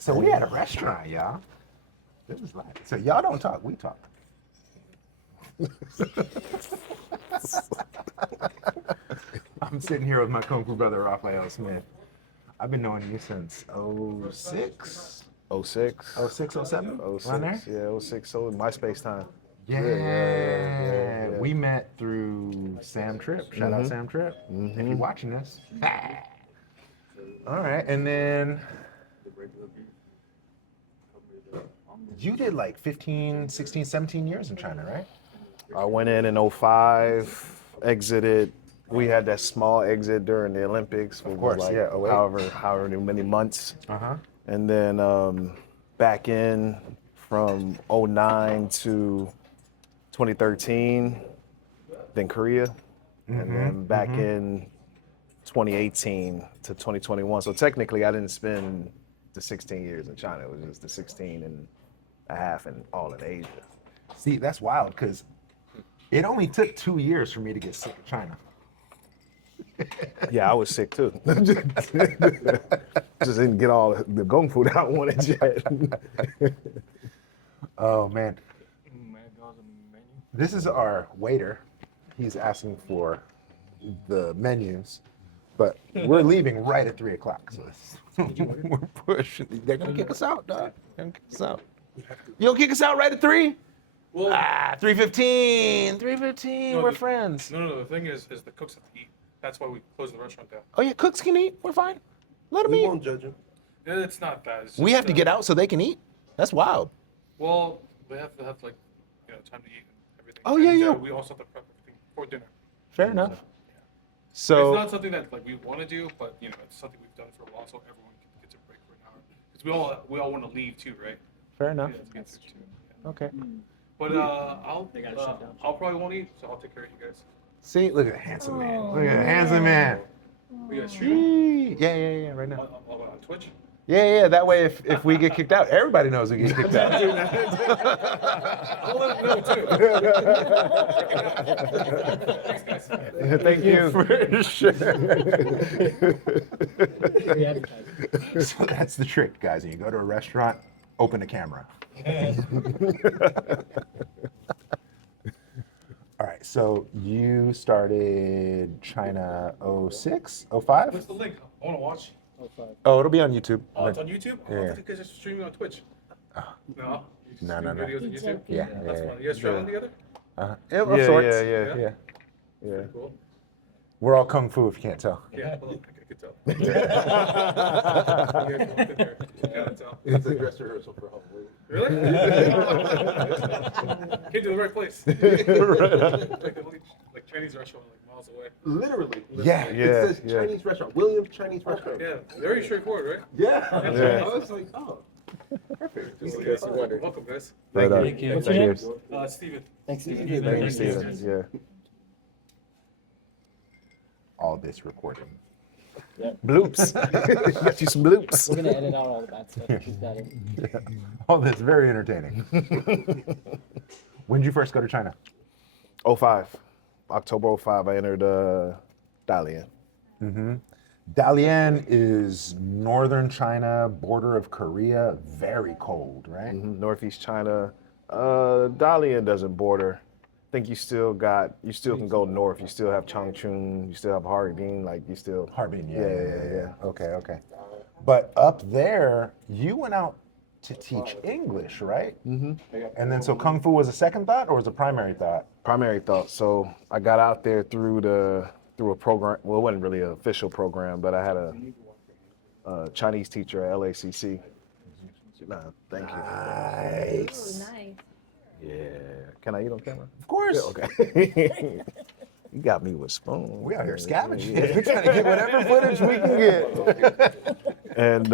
So we had a restaurant, y'all. This was like, so y'all don't talk, we talk. I'm sitting here with my Kung Fu brother, Raphael Smith. I've been knowing you since '06, '06. '06, '07, around there? Yeah, '06. So MySpace time. Yeah. Yeah. We met through Sam Tripp. Shout out Sam Tripp. If you're watching this. All right, and then you did like 15, 16, 17 years in China, right? I went in '05, exited. We had that small exit during the Olympics. Of course, like yeah, 08. however many months. Uh-huh. And then back in from '09 to 2013, then Korea, and then back in 2018 to 2021. So technically, I didn't spend the 16 years in China. It was just the 16 and a half and all in Asia. See, that's wild because it only took 2 years for me to get sick of China. Yeah, I was sick too. Just didn't get all the Kung Fu that I wanted yet. Oh, man. This is our waiter. He's asking for the menus, but we're leaving right at 3 o'clock. So we're pushing. They're going to kick us out, dog. They're going to kick us out. You going to kick us out right at 3? Well, 3:15. 3:15. No, We're the- friends. no. The thing is the cooks have to eat. That's why we closed the restaurant down. Oh, yeah, cooks can eat. We're fine. Let them We eat. won't judge him. It's not bad. It's We just, have to get out so they can eat. That's wild. Well, they have to have like, time to eat and everything. Oh, yeah, And, yeah. We also have to prep everything for dinner. Fair enough. It's So, not something that like we want to do, but it's something we've done for a while, so everyone gets a break for an hour. Because we all want to leave too, right? fair enough. Yeah, to get sick too. Yeah. Okay. But I'll probably won't eat, so I'll take care of you guys. See, look at the handsome man. Look at the handsome man. We got stream Yeah, right now. on Twitch. Yeah. That way, if we get kicked out, everybody knows we get kicked out. I'll let them know too. Thanks, guys. Thank you for sure. So that's the trick, guys. When you go to a restaurant, open a camera. All right. So you started China '06, '05? What's the link? I want to watch. Oh, it'll be on YouTube. Oh, it's on YouTube? Yeah. I thought you guys are streaming on Twitch. No? You just No, stream no. videos on YouTube? Yeah, That's yeah. fun. You guys traveling together? Of Yeah, sorts. yeah. Pretty cool. We're all kung fu if you can't tell. Yeah, well, I could tell. You guys walked in there. You gotta tell. It's a dress rehearsal for Halloween. Really? Came to the right place. Like Chinese restaurant, like miles away. Literally. Yeah. It says Chinese restaurant. Williams Chinese restaurant. Yeah, very straightforward, right? Yeah. Yeah. I was like, oh. Perfect. Just in case you wonder. Welcome, guys. But, Thank you. What's your name? cheers. Steven. Thanks, Steven. Thank you, Steven. Yeah. All this recording. Bloops. Got you some bloops. We're gonna edit out all the bad stuff. Keep that in. All this very entertaining. When did you first go to China? '05. October '05, I entered Dalian. Dalian is northern China, border of Korea, very cold, right? Northeast China. Dalian doesn't border. I think you still can go north. You still have Changchun, you still have Harbin, like you still. Harbin, yeah. Yeah. Okay. But up there, you went out to teach English, right? And then so Kung Fu was a second thought or was a primary thought? Primary thought. So I got out there through a program. Well, it wasn't really an official program, but I had a Chinese teacher at LACC. Thank you. Nice. Oh, nice. Yeah. Can I eat on camera? Of course. Okay. You got me with spoon. We out here scavenging. We're trying to get whatever footage we can get. And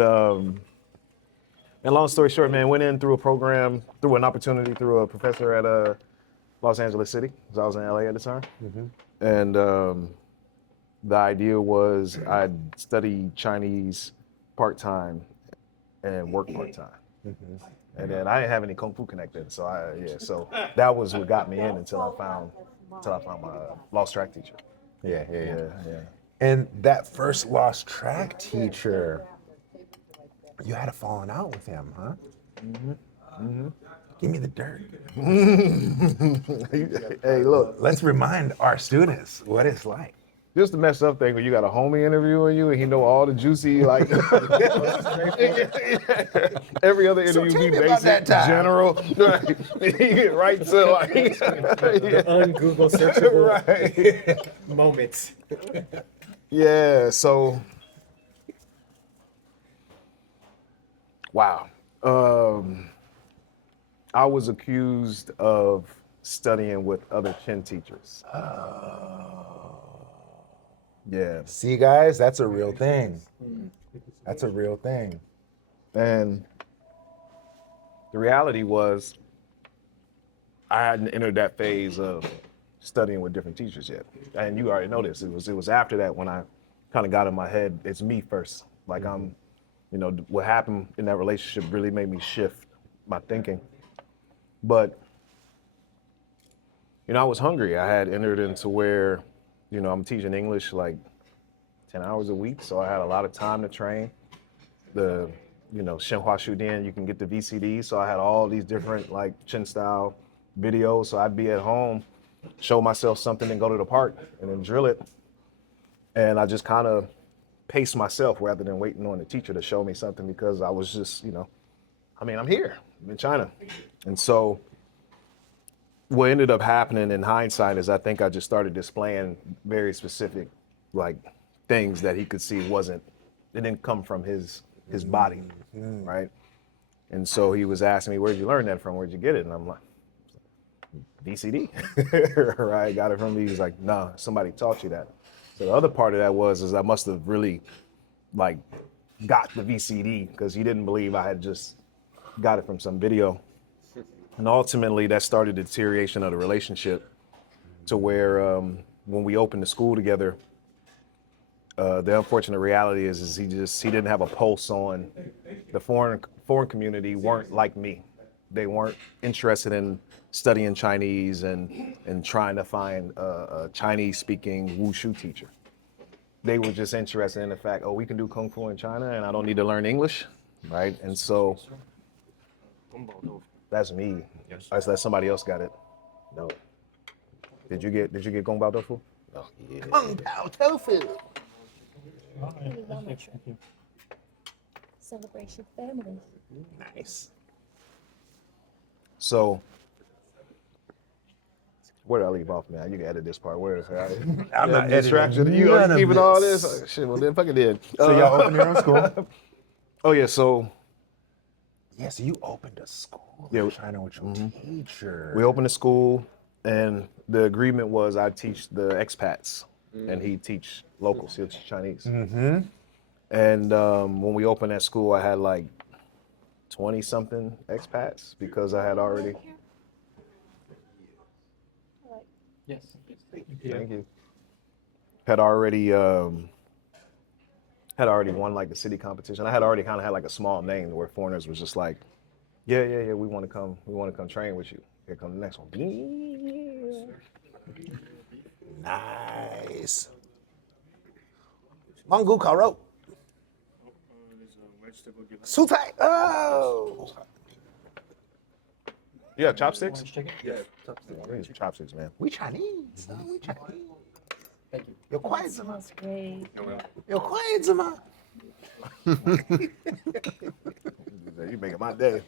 long story short, man, went in through a program, through an opportunity, through a professor at Los Angeles City, because I was in LA at the time. And the idea was I'd study Chinese part-time and work part-time. And then I didn't have any Kung Fu connected, so so that was what got me in until I found my lost track teacher. Yeah. And that first lost track teacher, You had a falling out with him, huh? Give me the dirt. Hey, look, Let's remind our students what it's like. just the messed up thing when you got a homie interviewing you and he know all the juicy, like, every other So interview tell be me about basic, that time. general. Right. You get right to, like, Un-Google searchable right. moments. Yeah, so, wow. I was accused of studying with other Chin teachers. Yeah. See, guys, that's a real thing. That's a real thing. And the reality was, I hadn't entered that phase of studying with different teachers yet. And you already know this. It was after that when I kind of got in my head, it's me first. Like what happened in that relationship really made me shift my thinking. But, I was hungry. I had entered into where, I'm teaching English like 10 hours a week. So I had a lot of time to train. The, Shenhua Shudin, you can get the VCD. So I had all these different like Chin style videos. So I'd be at home, show myself something and go to the park and then drill it. And I just kind of paced myself rather than waiting on the teacher to show me something because I was just, I'm here. I'm in China. And so what ended up happening in hindsight is I think I just started displaying very specific like things that he could see it didn't come from his body, right? And so he was asking me, where'd you learn that from? Where'd you get it? And I'm like, VCD, right? Got it from me. He's like, no, somebody taught you that. So the other part of that is I must have really like got the VCD because he didn't believe I had just got it from some video. And ultimately that started the deterioration of the relationship to where when we opened the school together, the unfortunate reality is he didn't have a pulse on the foreign community weren't like me. They weren't interested in studying Chinese and trying to find a Chinese speaking wushu teacher. They were just interested in the fact, we can do Kung Fu in China and I don't need to learn English, right? And so that's me. I said somebody else got it. No. Did you get Gong Bao Tofu? No. Yeah. Kung Pao tofu. Celebration family. Nice. So where did I leave off, man? You can edit this part. I'm not distraction. editing You none of keeping all this. this? Shit, well then fucking did. So y'all opened your own school? Oh yeah, so Yeah, so you opened a school Yeah, in China with your teacher. we opened a school and the agreement was I teach the expats and he teach locals, he'll teach Chinese. And when we opened that school, I had like 20 something expats because I had already, Yes. thank you, had already won like the city competition. I had already kind of had like a small name where foreigners was just like, yeah, we want to come train with you. Here come the next one. Nice. Mongol Karo. Sutai. Oh. You have chopsticks? Chicken? Yeah. I need some chopsticks, man. We Chinese. We Chinese. Thank you. You're quiet, That Zima. smells great. You're quiet, Zima. You making my day.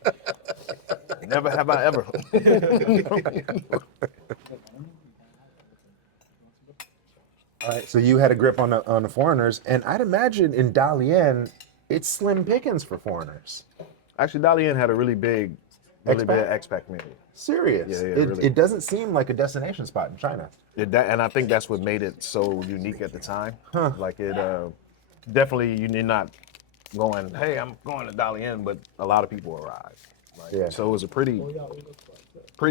Never have I ever. All right, so you had a grip on the foreigners, and I'd imagine in Dalian, it's slim pickings for foreigners. Actually, Dalian had a really big expat community. Serious. Yeah, it, really. it doesn't seem like a destination spot in China. And I think that's what made it so unique at the time. Like it definitely you're not going, hey, I'm going to Dalian, but a lot of people arrived. Like, Yeah. So it was a pretty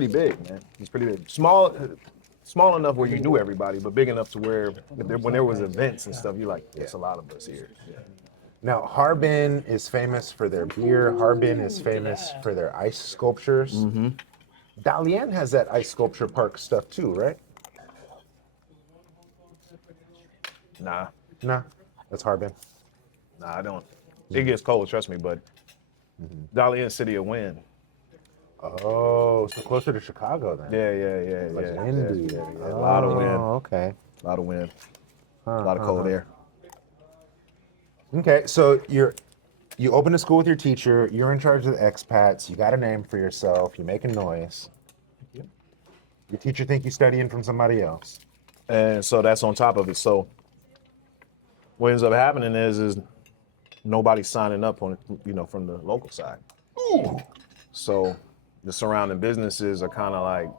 big, man. It's pretty big. Small enough where you knew everybody, but big enough to where when there was events and stuff, you're like, there's a lot of us here. Now, Harbin is famous for their beer. Harbin is famous for their ice sculptures. Dalian has that ice sculpture park stuff too, right? Nah, Nah, that's Harbin. I don't. It gets cold, trust me, but Dalian City of Wind. Oh, so closer to Chicago then. Yeah. Windy. Yeah. A lot of wind. Oh, okay. A lot of wind. A lot of cold air. Okay, so you open a school with your teacher. You're in charge of the expats. You got a name for yourself. You're making noise. Your teacher think you studying from somebody else. And so that's on top of it. So what ends up happening is nobody's signing up on, from the local side. Ooh. So the surrounding businesses are kind of like,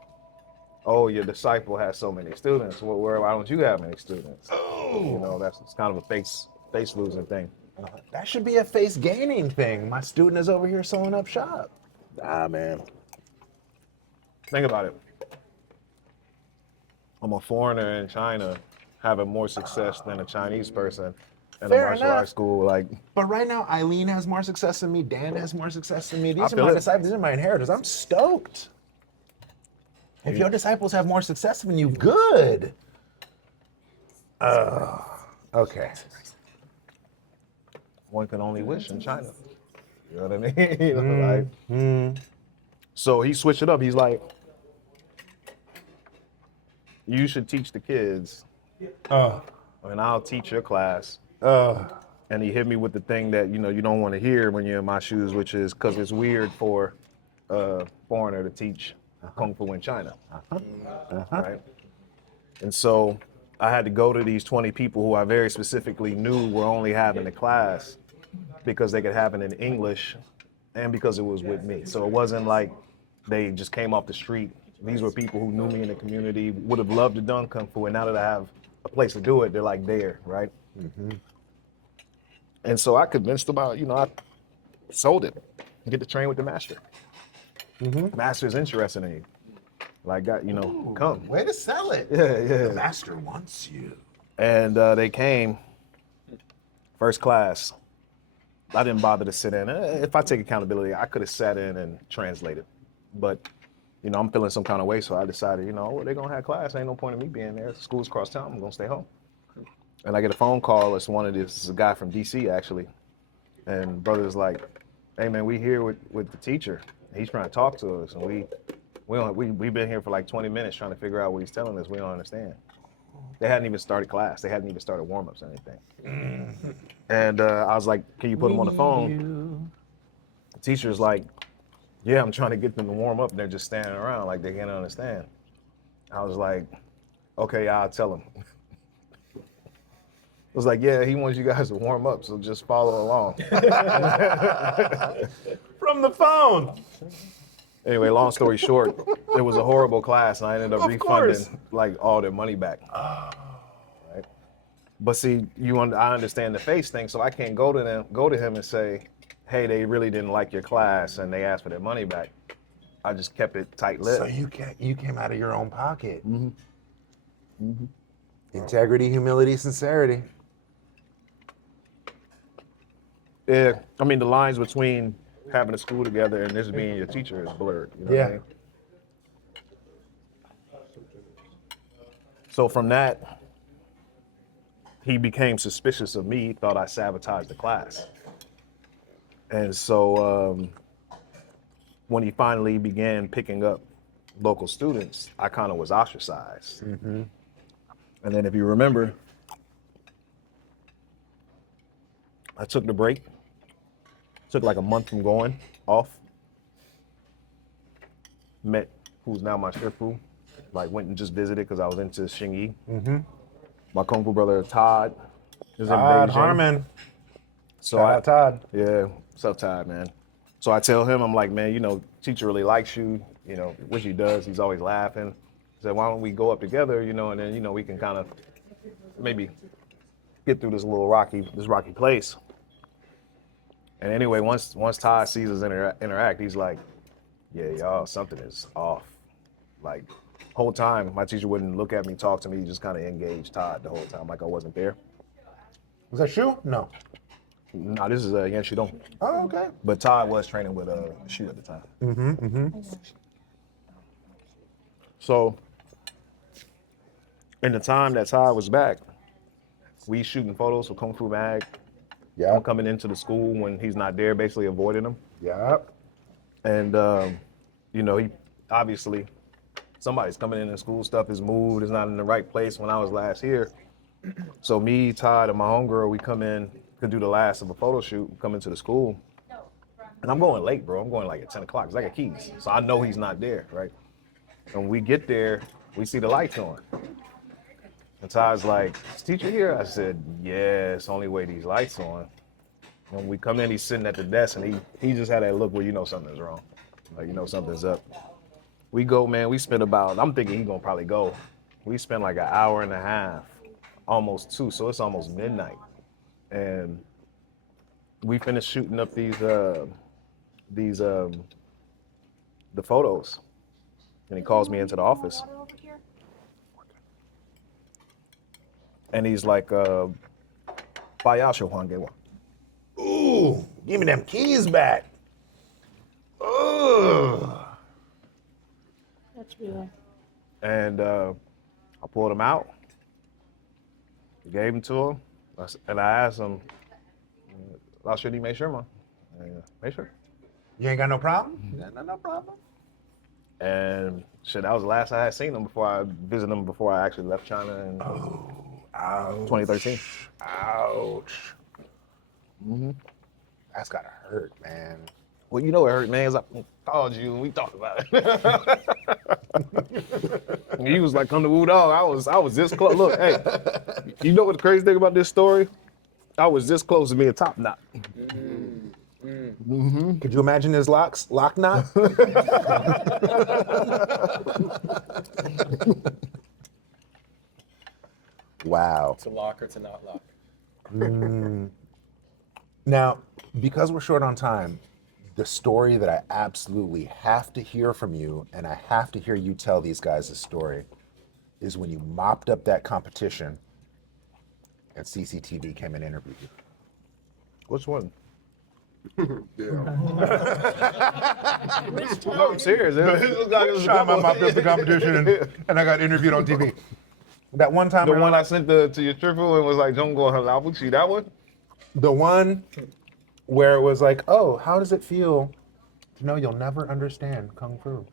oh, your disciple has so many students. Well, why don't you have many students? Oh. It's kind of a face losing thing. That should be a face gaining thing. My student is over here sewing up shop. Ah, man. Think about it. I'm a foreigner in China having more success than a Chinese person in Fair a martial enough. arts school. Like, But right now, Eileen has more success than me. Dan has more success than me. These are feel my it. disciples. These are my inheritors. I'm stoked. If your disciples have more success than you, good. Okay. one can only wish in China. You know what I mean? So he switched it up. He's like, you should teach the kids, and I'll teach your class. And he hit me with the thing that you don't want to hear when you're in my shoes, which is because it's weird for a foreigner to teach kung fu in China, right? And so I had to go to these 20 people who I very specifically knew were only having the class because they could have it in English and because it was with me. So it wasn't like they just came off the street. These were people who knew me in the community, would have loved to done kung fu, and now that I have a place to do it, they're like there, right? And so I convinced them I sold it. Get to train with the master. Master's interested in you. Like, come. Way to sell it. Yeah. The master wants you. And they came, first class. I didn't bother to sit in. If I take accountability, I could have sat in and translated. But, I'm feeling some kind of way, so I decided, they're going to have class. Ain't no point in me being there. School's across town. I'm going to stay home. And I get a phone call. It's a guy from D.C., actually. And brother's like, hey, man, we here with the teacher. He's trying to talk to us. And we've been here for like 20 minutes trying to figure out what he's telling us. We don't understand. They hadn't even started class. They hadn't even started warm-ups or anything. And I was like, can you put him on the phone? The teacher's like, yeah, I'm trying to get them to warm up. And they're just standing around like they can't understand. I was like, okay, I'll tell him. I was like, yeah, he wants you guys to warm up, so just follow along. From the phone. Anyway, long story short, it was a horrible class, and I ended up refunding course. like all their money back. Right? But see, I understand the face thing, so I can't go to him and say, hey, they really didn't like your class and they asked for their money back. I just kept it tight-lipped. So you came out of your own pocket. Integrity, humility, sincerity. Yeah, I mean, the lines between having a school together and this being your teacher is blurred. You know what I mean? So from that, he became suspicious of me. He thought I sabotaged the class. And so when he finally began picking up local students, I kind of was ostracized. And then if you remember, I took the break. Took like a month from going off. Met who's now my shifu. Like went and just visited because I was into Xingyi. My kung fu brother Todd is in Beijing. Harmon. So Shout out Todd. Yeah, what's up, Todd, man? So I tell him, I'm like, man, teacher really likes you. Which he does. He's always laughing. He said, why don't we go up together, and then we can kind of maybe get through this rocky place. And anyway, once Todd sees us interact, he's like, yeah, y'all, something is off. Like, whole time, my teacher wouldn't look at me, talk to me, just kind of engage Todd the whole time, like I wasn't there. Was that Shu? No. No, this is Yan Shidong. Oh, okay. But Todd was training with Shu at the time. So, in the time that Todd was back, we shooting photos for Kung Fu Mag. Yeah. I'm coming into the school when he's not there, basically avoiding him. Yep. And you know, he obviously somebody's coming in and school stuff is moved, is not in the right place when I was last here. So me, Todd, and my homegirl, we come in to do the last of a photo shoot, come into the school. And I'm going late, bro. I'm going like at 10 o'clock because I got keys. So I know he's not there, right? And when we get there, we see the lights on. And Todd's like, is teacher here? I said, yeah, it's the only way these lights on. When we come in, he's sitting at the desk and he just had that look where you know something's wrong. Like, you know something's up. We go, man, we spent about, I'm thinking he's gonna probably go. We spent like an hour and a half, almost 2, so it's almost midnight. And we finished shooting up the photos. And he calls me into the office. And he's like, ooh, give me them keys back. Ugh. That's real. And I pulled him out, gave him to him, and I asked him, "I'll should he make sure, man? Make sure." You ain't got no problem? No problem. And shit, that was the last I had seen him before I visited him before I actually left China in Ouch. 2013. Ouch. That's gotta hurt, man. Well, you know it hurt, man. 'Cause I called you and we talked about it. And he was like, "Come to Woo Dog." I was this close. Look, hey, you know what the crazy thing about this story? I was this close to being top knot. Could you imagine his lock knot? Wow. To lock or to not lock. Now, because we're short on time, the story that I absolutely have to hear from you, and I have to hear you tell these guys the story, is when you mopped up that competition and CCTV came and interviewed you. Which one? Which No, time? I'm serious. Time I mopped up the competition and I got interviewed on TV. That one time, The one I sent to your triple and was like, "Don't go halal." That one? the one where it was like, oh, how does it feel to know you'll never understand Kung Fu?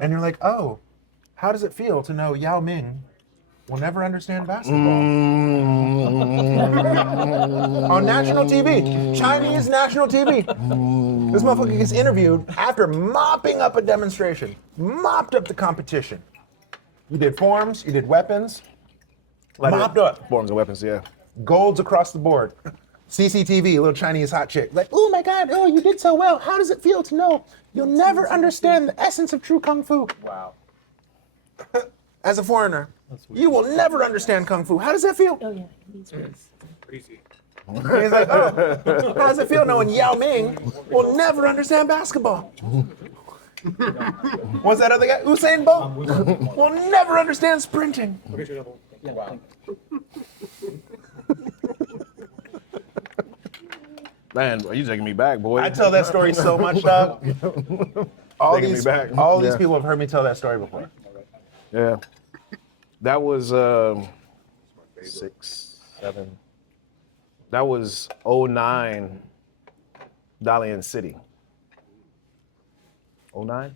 And you're like, oh, how does it feel to know Yao Ming will never understand basketball? On national TV, Chinese national TV. This motherfucker gets interviewed after mopping up a demonstration, mopped up the competition. You did forms, you did weapons, mopped up. Forms and weapons, yeah. Golds across the board. CCTV, a little Chinese hot chick. Like, oh my God, oh, you did so well. How does it feel to know you'll never understand the essence of true Kung Fu? Wow. As a foreigner, you will never understand Kung Fu. How does that feel? Oh yeah, these ones. Crazy. And he's like, oh, how does it feel knowing Yao Ming will never understand basketball? What's that other guy? Usain Bolt will never understand sprinting. Wow. Man, are you taking me back, boy? I tell that story so much, dog. All Taking me these, back. all these Yeah. people have heard me tell that story before. Yeah. That was 6, 7. That was 09 Dalian City. 09?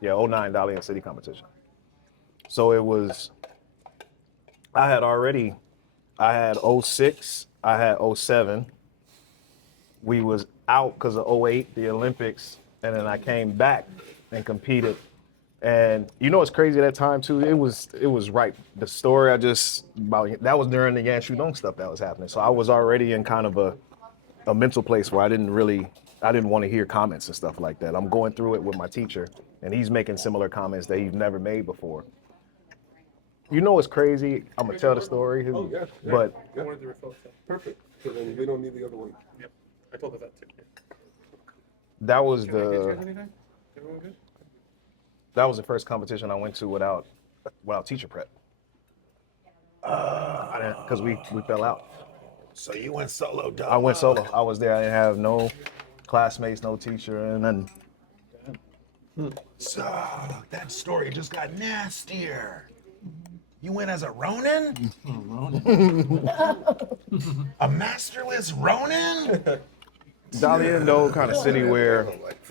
Yeah, 09 Dalian City competition. So it was, I had 06, I had 07. We was out because of 08, the Olympics, and then I came back and competed. And you know what's crazy at that time too? It was right. The story I just about that was during the Yan Shudong stuff that was happening. So I was already in kind of a mental place where I didn't want to hear comments and stuff like that. I'm going through it with my teacher, and he's making similar comments that he's never made before. You know what's crazy? I'm gonna tell the story, Oh, yeah. but I wanted to refill that. Perfect. So then we don't need the other one. Yep. I told her that too. that was Can I get you guys the anything? Everyone good? that was the first competition I went to without teacher prep. Because we fell out. So you went solo, dog. I went solo. I was there. I didn't have no classmates, no teacher, and then So that story just got nastier. You went as a Ronin? A masterless Ronin? Dalian, though, kind of city where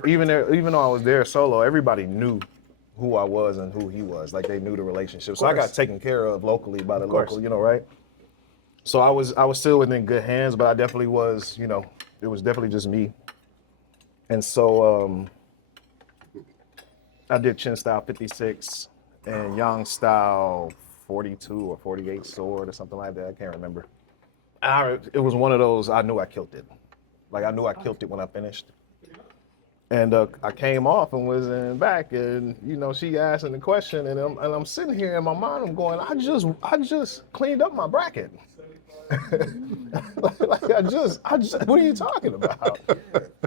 even there, even though I was there solo, everybody knew who I was and who he was. Like they knew the relationship. So I got taken care of locally by the local, you know, right? So I was still within good hands, but I definitely was, you know, it was definitely just me. And so I did Chin Style 56 and Yang Style 42 or 48 sword or something like that. I can't remember. It was one of those, I knew I killed it. Like I knew I killed it when I finished. And I came off and was in back, and you know she asking the question, and I'm sitting here in my mind, I'm going, I just cleaned up my bracket. like I just, what are you talking about?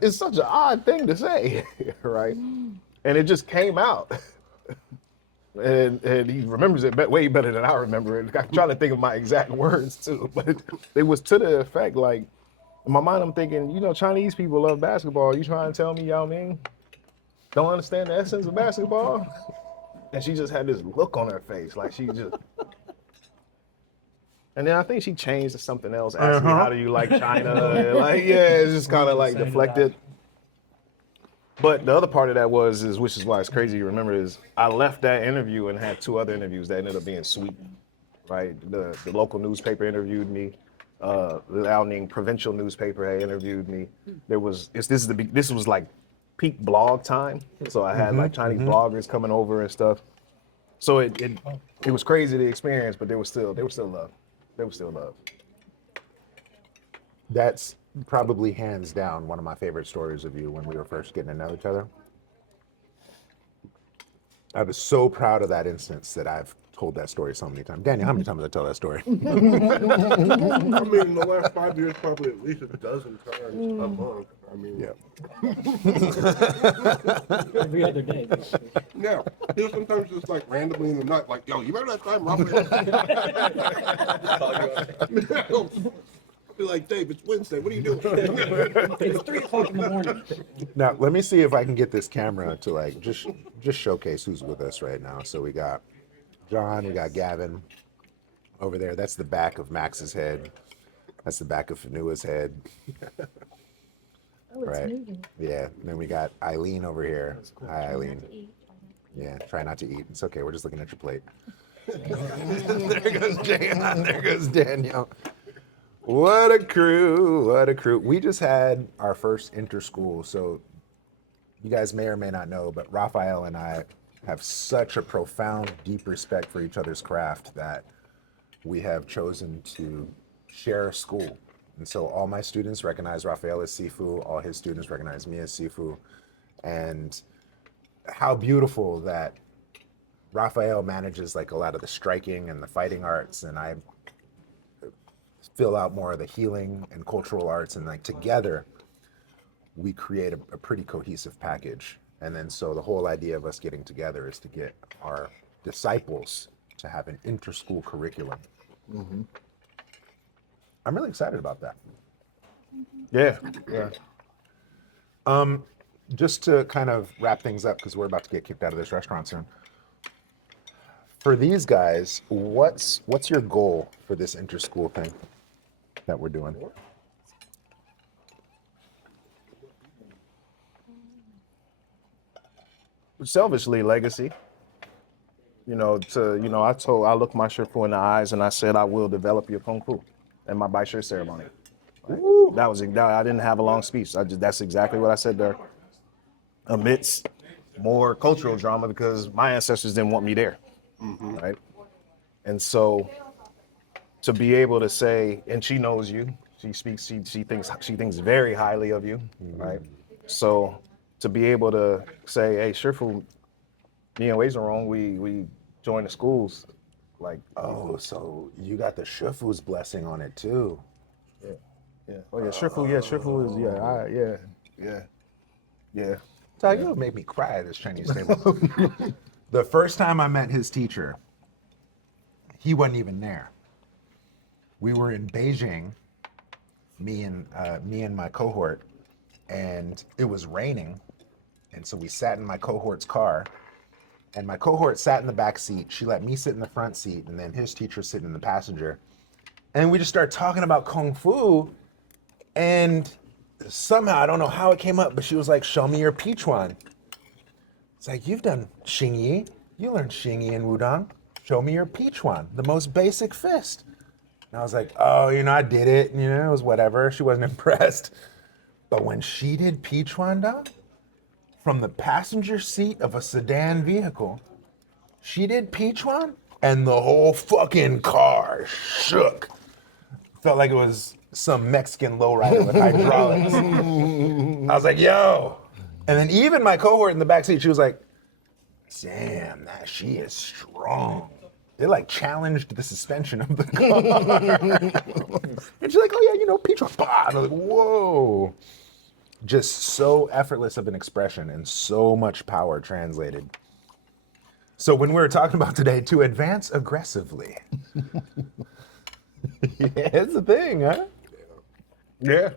It's such an odd thing to say, right? And it just came out. And he remembers it way better than I remember it. I'm trying to think of my exact words too, but it was to the effect like, in my mind I'm thinking, you know, Chinese people love basketball. You trying to tell me Yao Ming don't understand the essence of basketball? And she just had this look on her face, like she just. And then I think she changed to something else, asked me, how do you like China? And like, yeah, it's just kind of like deflected. But the other part of that which is why it's crazy you remember, is I left that interview and had 2 other interviews that ended up being sweet, right? The local newspaper interviewed me. The Liaoning provincial newspaper had interviewed me. This was like peak blog time, so I had like Chinese bloggers coming over and stuff. So it was crazy the experience, but there was still love. There was still love. That's probably hands down one of my favorite stories of you when we were first getting to know each other. I was so proud of that instance that I've told that story so many times. Daniel, how many times did I tell that story? I mean, in the last 5 years, probably at least a dozen times a month. I mean, Yeah. Every other day. yeah. You know, sometimes just like randomly in the night, like, yo, you remember that time Raphael? I'll be like, Dave, it's Wednesday. What are you doing? It's 3 o'clock in the morning. Now, let me see if I can get this camera to like just showcase who's with us right now. So we got John, we got Gavin over there. That's the back of Max's head. That's the back of Fanua's head. Oh, it's Right. moving. Yeah. And then we got Eileen over here. Hi, Try Eileen. not to eat. Yeah, try not to eat. It's okay. We're just looking at your plate. There goes Jan. There goes Daniel. What a crew. What a crew. We just had our first inter-school. So you guys may or may not know, but Raphael and I have such a profound, deep respect for each other's craft that we have chosen to share a school. And so all my students recognize Raphael as Sifu. All his students recognize me as Sifu. And how beautiful that Raphael manages like a lot of the striking and the fighting arts, and I fill out more of the healing and cultural arts, and like together we create a pretty cohesive package. And then so the whole idea of us getting together is to get our disciples to have an inter-school curriculum. I'm really excited about that. Yeah, yeah. Just to kind of wrap things up, because we're about to get kicked out of this restaurant soon. For these guys, what's your goal for this inter-school thing that we're doing? Selfishly, legacy. You know, I looked my Shifu in the eyes and I said, I will develop your Kung Fu in my Bai Shi ceremony. Right? I didn't have a long speech. That's exactly what I said there. Amidst more cultural drama because my ancestors didn't want me there. Right? And so to be able to say, and she knows you, she thinks very highly of you, right? So to be able to say, hey, Shifu, me and Weizerong, we joined the schools, like. Oh, so you got the Shifu's blessing on it too. Yeah. Oh yeah, Shifu is yeah. Tell you, it made me cry at this Chinese table. The first time I met his teacher, he wasn't even there. We were in Beijing, me and my cohort, and it was raining, and so we sat in my cohort's car, And my cohort sat in the back seat. She let me sit in the front seat, and then his teacher sitting in the passenger. And we just started talking about Kung Fu. And somehow, I don't know how it came up, but she was like, show me your Pichuan. It's like, you've done Xingyi. You learned Xingyi in Wudang. Show me your Pichuan, the most basic fist. And I was like, oh, I did it. It was whatever. She wasn't impressed. But when she did Pichuan, dog, from the passenger seat of a sedan vehicle, she did Pichuan, and the whole fucking car shook. Felt like it was some Mexican lowrider with hydraulics. I was like, yo. And then even my cohort in the back seat, she was like, damn, she is strong. It like challenged the suspension of the car. And she's like, oh yeah, Pichuan. Bah! And I was like, whoa. Just so effortless of an expression and so much power translated. So when we were talking about today, to advance aggressively. Yeah, it's a thing, huh? Yeah.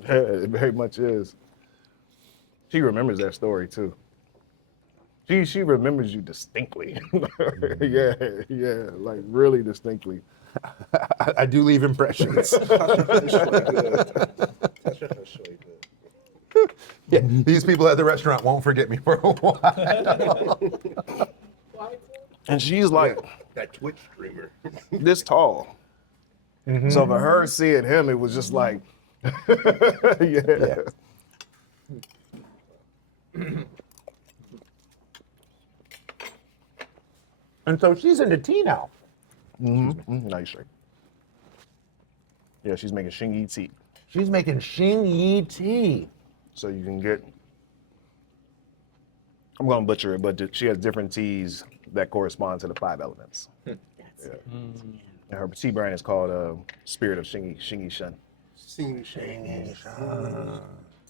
Yeah, it very much is. She remembers that story too. She remembers you distinctly. yeah, like really distinctly. I do leave impressions. Yeah, these people at the restaurant won't forget me for a while. And she's like That Twitch streamer. this tall. So for her seeing him, it was just like, yeah. And so she's into tea now. Nice shake. Yeah, she's making Xingyi tea. She's making Xingyi tea. So you can get, I'm going to butcher it, but she has different teas that correspond to the 5 elements. That's it. And her tea brand is called Spirit of Xingyi Shen.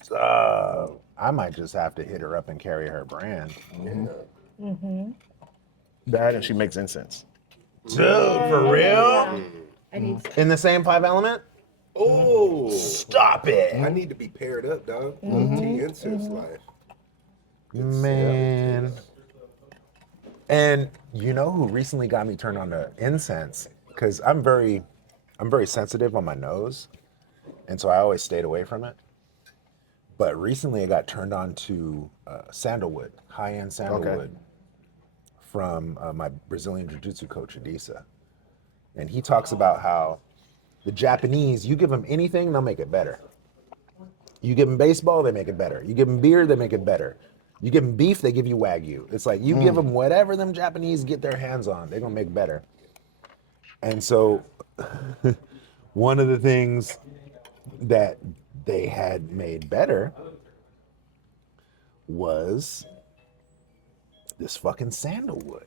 So I might just have to hit her up and carry her brand. That, and she makes incense. Dude, for real? I need In the same 5 element? Oh, Stop it. I need to be paired up, dog. Tea incense life. Man. And you know who recently got me turned on to incense? Because I'm very sensitive on my nose. And so I always stayed away from it. But recently I got turned on to sandalwood, high-end sandalwood from my Brazilian jiu-jitsu coach, Adisa. And he talks about how the Japanese, you give them anything, they'll make it better. You give them baseball, they make it better. You give them beer, they make it better. You give them beef, they give you Wagyu. It's like you give them whatever them Japanese get their hands on, they're gonna make better. And so one of the things that they had made better was this fucking sandalwood.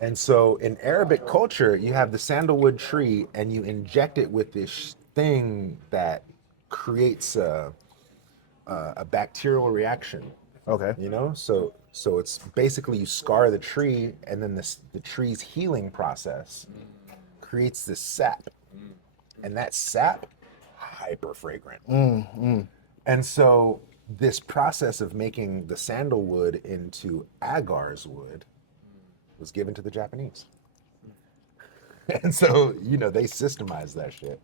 And so in Arabic culture, you have the sandalwood tree and you inject it with this thing that creates a bacterial reaction. Okay. So it's basically you scar the tree and then the tree's healing process creates this sap. And that sap, hyper fragrant. And so this process of making the sandalwood into agar's wood was given to the Japanese. And so, they systemized that shit.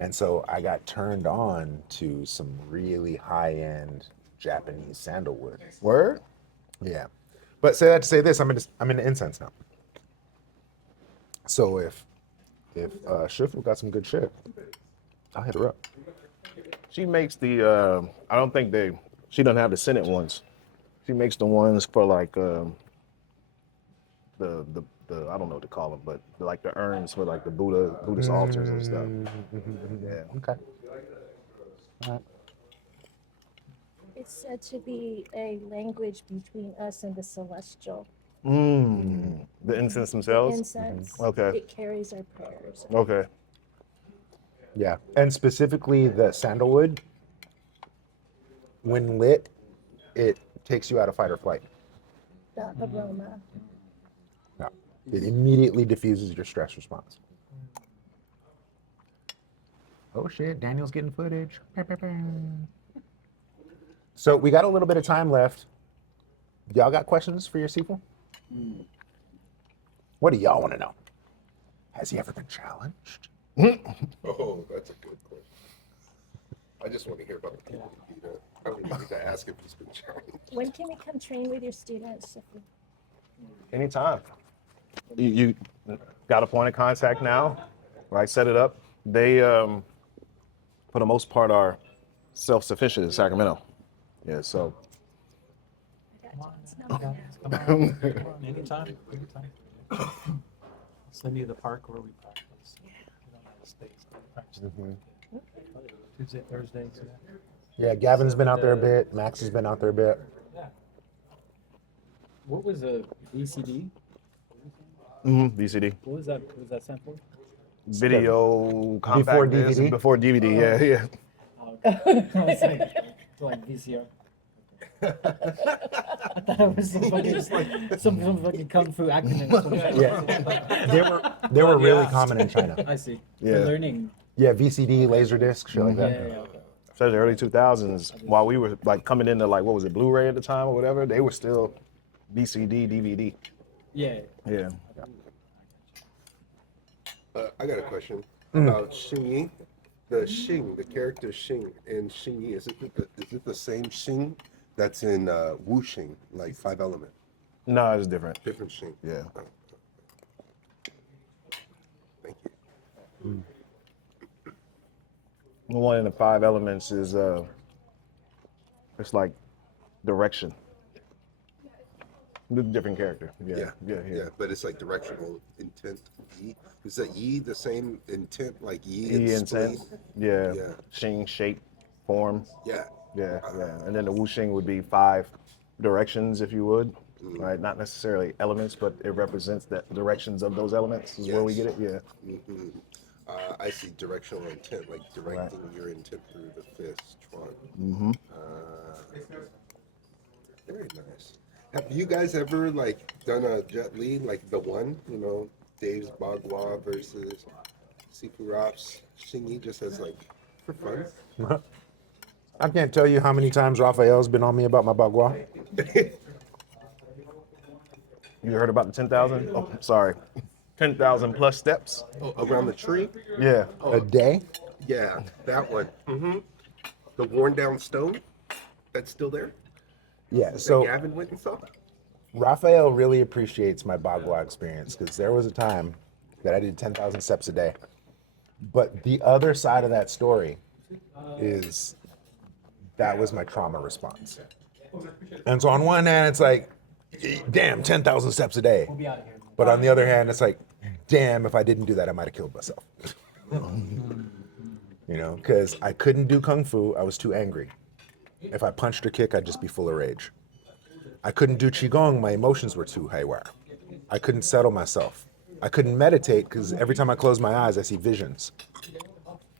And so I got turned on to some really high-end Japanese sandalwood. Word? Yeah. But say that to say this, I'm into incense now. So if Shifu got some good shit, I'll hit her up. She makes the, I don't think she doesn't have the scented ones. She makes the ones for like, the I don't know what to call them, but like the urns for like the Buddhist altars and stuff. Yeah. Okay. All right. It's said to be a language between us and the celestial. The incense themselves? Incense. Okay. It carries our prayers. Okay. Yeah. And specifically the sandalwood, when lit, it takes you out of fight or flight. The aroma. Yeah. It immediately diffuses your stress response. Oh shit, Daniel's getting footage. So we got a little bit of time left. Y'all got questions for your Sifu? What do y'all want to know? Has he ever been challenged? Oh, that's a good question. I just want to hear about the people he beat up. I don't even need to ask if he's been challenged. When can we come train with your students? Anytime. You got a point of contact now, right? Set it up. They, for the most part, are self-sufficient in Sacramento. Yeah, so. Anytime. Anytime. Send you the park where we practice. We don't have a space. We practice Tuesday, Thursday. Yeah, Gavin's been out there a bit. Max has been out there a bit. Yeah. What was a VCD? VCD. What was that stand for? Video compact Before disc, DVD? Before DVD, yeah. I was like VCR. I thought it was some fucking kung fu acronym. Yeah, they were really common in China. I see. Yeah. For learning. Yeah, VCD, Laserdisc, shit like Yeah, that. yeah, okay. So the early 2000s, while we were like coming into like, what was it, Blu-ray at the time or whatever, they were still VCD, DVD. Yeah. Yeah. I got a question about Xing Yi. The Xing, the character Xing in Xing Yi, is it the same Xing that's in Wu Xing, like Five Element? No, it's different. Different Xing. Yeah. Thank you. The one in the Five Elements is it's like direction. Different character. Yeah. Yeah. But it's like directional intent. Yi. Is that Yi the same intent like Yi E and intent. spleen? Yeah. Yeah. Xing, shape, form. Yeah. Yeah. And then the wuxing would be 5 directions, if you would. Right? Not necessarily elements, but it represents the directions of those elements is where we get it. Yeah. Mm-hmm. I see directional intent, like directing your intent through the fist trunk. Mm-hmm. Very nice. Have you guys ever like done a Jet Li, like the one, Dave's Bagua versus Sifu Rap's Xing Yi, just as like for fun? I can't tell you how many times Raphael's been on me about my bagua. You heard about the 10,000? Oh, sorry. 10,000 plus steps? Oh, around the tree? Yeah. A day? Yeah, that one. Mm-hmm. The worn down stone that's still there? Yeah, That so Gavin went and saw? Raphael really appreciates my bagua experience because there was a time that I did 10,000 steps a day. But the other side of that story is that was my trauma response. And so on one hand, it's like, damn, 10,000 steps a day. We'll be out of here. But on the other hand, it's like, damn, if I didn't do that, I might have killed myself. Because I couldn't do kung fu. I was too angry. If I punched or kicked, I'd just be full of rage. I couldn't do qigong. My emotions were too haywire. I couldn't settle myself. I couldn't meditate because every time I close my eyes, I see visions.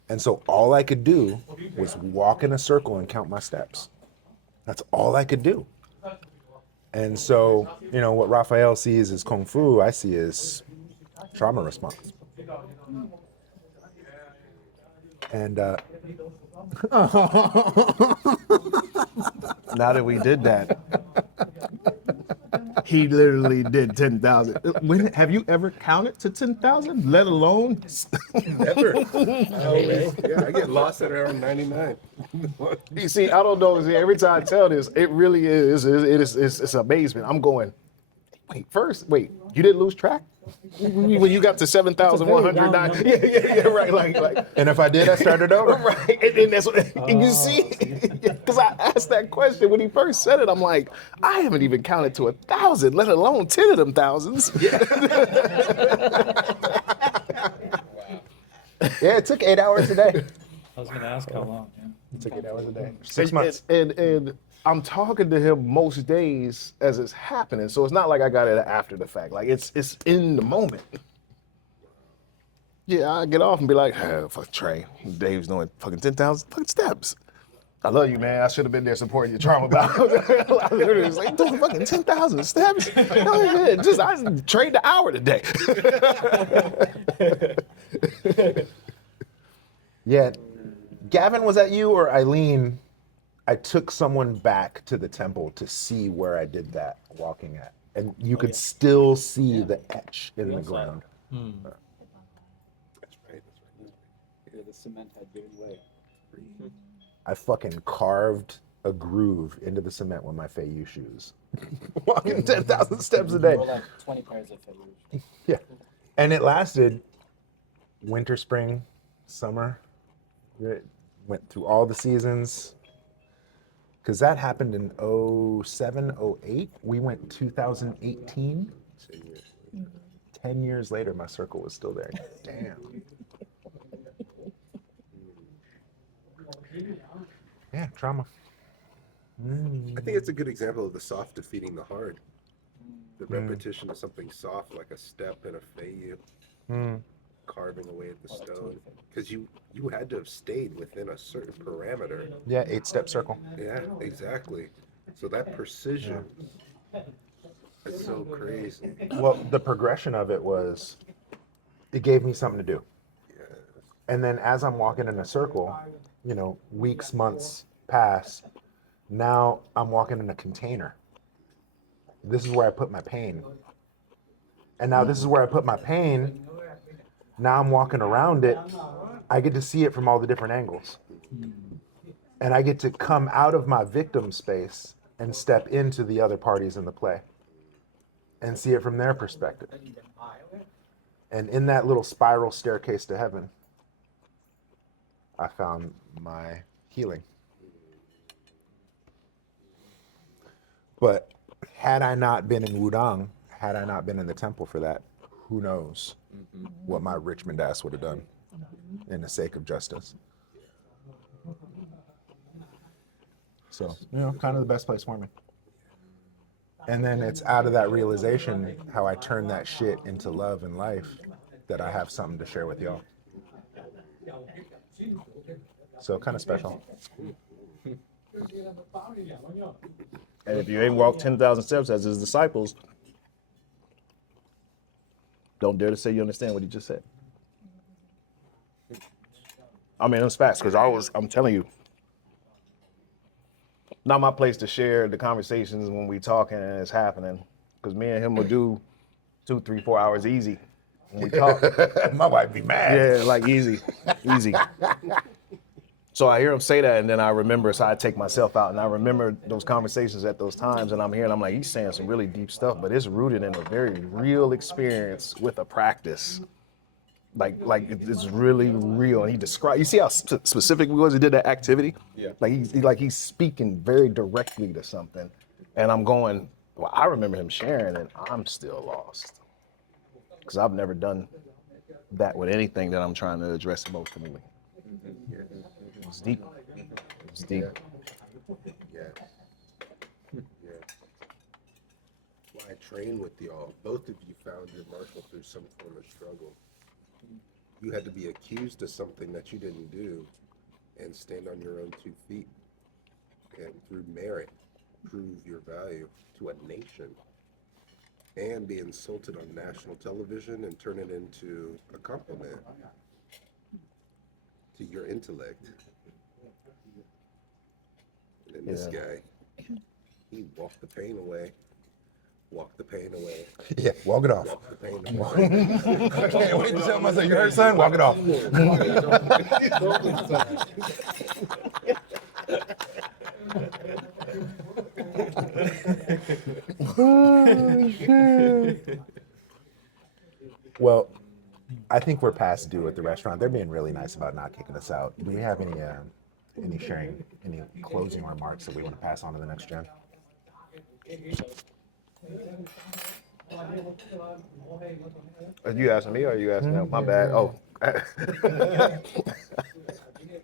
And so all I could do was walk in a circle and count my steps. That's all I could do. And so, what Raphael sees as kung fu, I see as trauma response. And Now that we did that, he literally did 10,000. Have you ever counted to 10,000, let alone? Never. Yeah, I get lost at around 99. You see, I don't know. See, every time I tell this, it really is. It's amazement. I'm going, wait, you didn't lose track? When you got to 7,109. Yeah, right. Like, and if I did, I started over. right. And that's what you see. Because I asked that question when he first said it. I'm like, I haven't even counted to 1,000, let alone 10 of them thousands. Yeah, it took 8 hours a day. I was going to ask how long. Yeah. It took 8 hours a day. 6 months. And I'm talking to him most days as it's happening, so it's not like I got it after the fact. Like it's in the moment. Yeah, I get off and be like, fuck Trey. Dave's doing fucking 10,000 fucking steps. I love you, man. I should have been there supporting your trauma battle. I literally was like, doing fucking 10,000 steps. I trained an hour today. Yeah. Gavin, was that you or Eileen I took someone back to the temple to see where I did that walking at. And you could still see the etch in the ground. That's right. Yeah, the cement had given way. I fucking carved a groove into the cement with my Feiyu shoes. Walking 10,000 steps a day. Or like 20 pairs of feathers. Yeah. And it lasted winter, spring, summer. It went through all the seasons. Because that happened in 07, 08. We went 2018. 10 years later, my circle was still there. Damn. Yeah, trauma. I think it's a good example of the soft defeating the hard. The repetition of something soft, like a step and a feiyu, carving away at the stone. Because you had to have stayed within a certain parameter. Yeah, 8-step circle. Yeah, exactly. So that precision is so crazy. Well, the progression of it was, it gave me something to do. Yeah. And then as I'm walking in a circle, you know, weeks, months pass. Now I'm walking in a container. This is where I put my pain. And now this is where I put my pain. Now I'm walking around it. I get to see it from all the different angles. And I get to come out of my victim space and step into the other parties in the play and see it from their perspective. And in that little spiral staircase to heaven, I found my healing. But had I not been in Wudang, had I not been in the temple for that, who knows what my Richmond ass would have done in the sake of justice. So, you know, kind of the best place for me. And then it's out of that realization how I turn that shit into love and life that I have something to share with y'all. So kind of special. And if you ain't walked 10,000 steps as his disciples, don't dare to say you understand what he just said. I mean, it's facts, because I'm telling you, not my place to share the conversations when we talking and it's happening, because me and him will do 2, 3, 4 hours easy when we talk. My wife be mad. Yeah, like easy. So I hear him say that, and then I remember, so I take myself out, and I remember those conversations at those times, and I'm here, and I'm like, he's saying some really deep stuff, but it's rooted in a very real experience with a practice. Like it's really real. And he described, you see how specific he was? He did that activity? Yeah. He's speaking very directly to something. And I'm going, well, I remember him sharing, and I'm still lost. Because I've never done that with anything that I'm trying to address emotionally. It's deep. It's deep. Yeah. Well, I train with y'all. Both of you found your martial through some form of struggle. You had to be accused of something that you didn't do and stand on your own 2 feet and through merit prove your value to a nation and be insulted on national television and turn it into a compliment to your intellect. And this guy, he walked the pain away. Walk the pain away. Yeah, walk it off. Walk the pain away. I can't wait to tell myself, you heard, son? Walk it off. Well, I think we're past due at the restaurant. They're being really nice about not kicking us out. Do we have any sharing, any closing remarks that we want to pass on to the next gen? Are you asking me or are you asking him? My bad. Oh.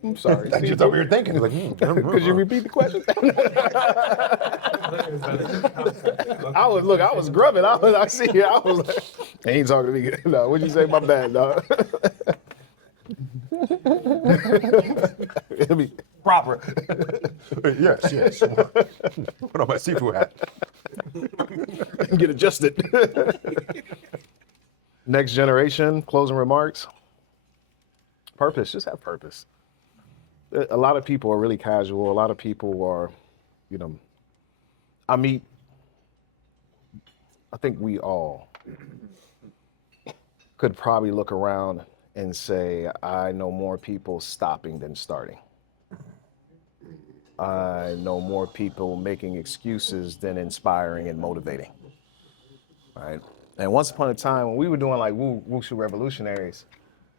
I'm sorry. I just over here thinking, like, Could you repeat the question? I was grubbing. I see it. I was like, he ain't talking to me. No, what'd you say? My bad, dog. It'll be proper. Yes. Put on my seafood hat. Get adjusted. Next generation, closing remarks. Purpose, just have purpose. A lot of people are really casual. A lot of people are, you know, I meet, I think we all could probably look around and say, I know more people stopping than starting. I know more people making excuses than inspiring and motivating, right? And once upon a time, when we were doing like Wushu Revolutionaries,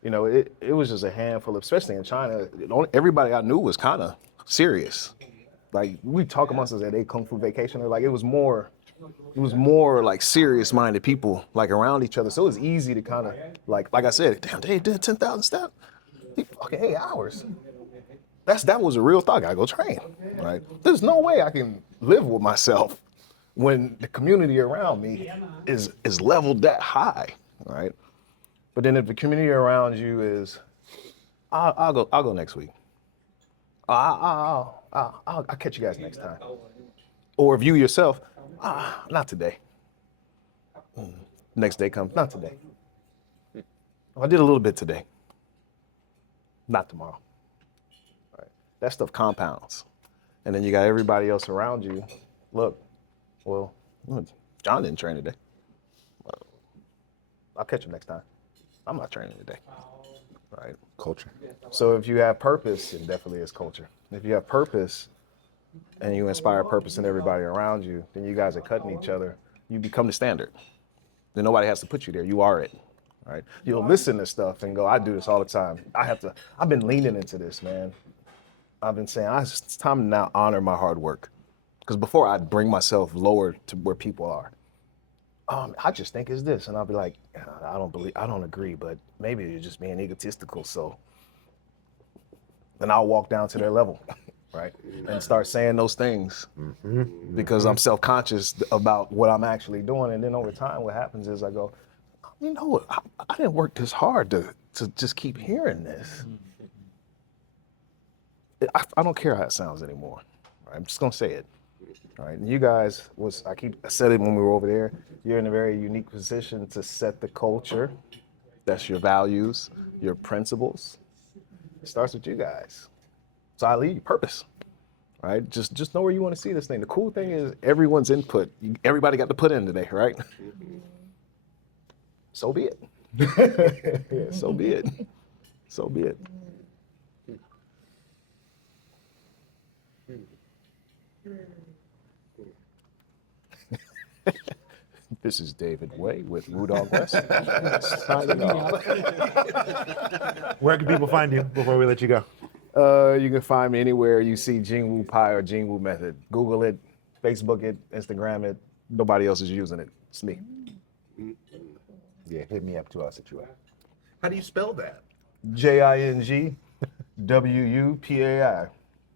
you know, it was just a handful of, especially in China, everybody I knew was kind of serious. Like we talk amongst us at a Kung Fu vacation, like it was more like serious minded people like around each other. So it was easy to kind of like I said, damn, they did 10,000 steps, fucking 8 hours. That was a real thought. I gotta go train, right? There's no way I can live with myself when the community around me is leveled that high, right? But then if the community around you is, I'll go next week. I'll catch you guys next time. Or if you yourself, not today. Next day comes, not today. I did a little bit today. Not tomorrow. Right. That stuff compounds. And then you got everybody else around you. Look, well, John didn't train today. I'll catch him next time. I'm not training today. Right? Culture. So if you have purpose, it definitely is culture. If you have purpose and you inspire purpose in everybody around you, then you guys are cutting each other. You become the standard. Then nobody has to put you there. You are it. Right? You'll listen to stuff and go, I do this all the time. I've been leaning into this, man. I've been saying, it's time to now honor my hard work. Because before I'd bring myself lower to where people are. I just think it's this. And I'll be like, I don't agree, but maybe you're just being egotistical. So then I'll walk down to their level, right? And start saying those things because I'm self-conscious about what I'm actually doing. And then over time, what happens is I go, you know what? I didn't work this hard to just keep hearing this. I don't care how it sounds anymore. Right? I'm just gonna say it. Right? And you guys I said it when we were over there. You're in a very unique position to set the culture. That's your values, your principles. It starts with you guys. So I lead you purpose. Right? Just know where you want to see this thing. The cool thing is everyone's input. Everybody got to put in today, right? So be it. Yeah, so be it. So be it. This is David Way with Rudolph West. Signing off. Where can people find you before we let you go? You can find me anywhere you see Jingwu Pi or Jingwu Method. Google it, Facebook it, Instagram it. Nobody else is using it. It's me. Yeah, hit me up too. I'll set you up. How do you spell that? JINGWUPAI.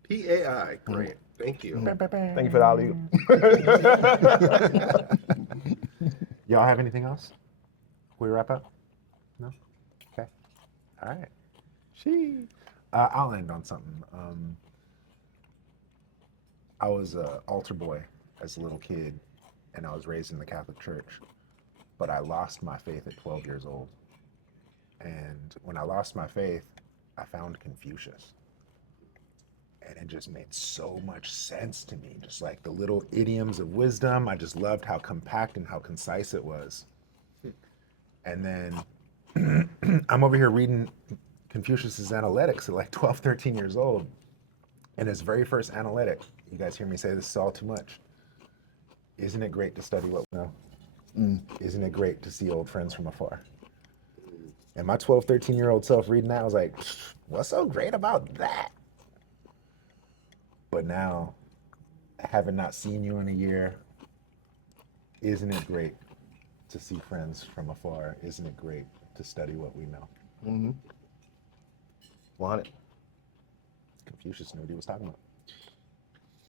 P-A-I. Great. Thank you. Thank you for the alley. Y'all have anything else before we wrap up? No? Okay. All right. I'll end on something. I was an altar boy as a little kid, and I was raised in the Catholic Church, but I lost my faith at 12 years old. And when I lost my faith, I found Confucius. And it just made so much sense to me. Just like the little idioms of wisdom. I just loved how compact and how concise it was. And then I'm over here reading Confucius's Analytics at like 12, 13 years old. And his very first analytic, you guys hear me say this is all too much. Isn't it great to study what we know? Isn't it great to see old friends from afar? And my 12, 13-year-old self reading that, I was like, what's so great about that? But now, having not seen you in a year, isn't it great to see friends from afar? Isn't it great to study what we know? Mm-hmm. Want it. Confucius knew what he was talking about.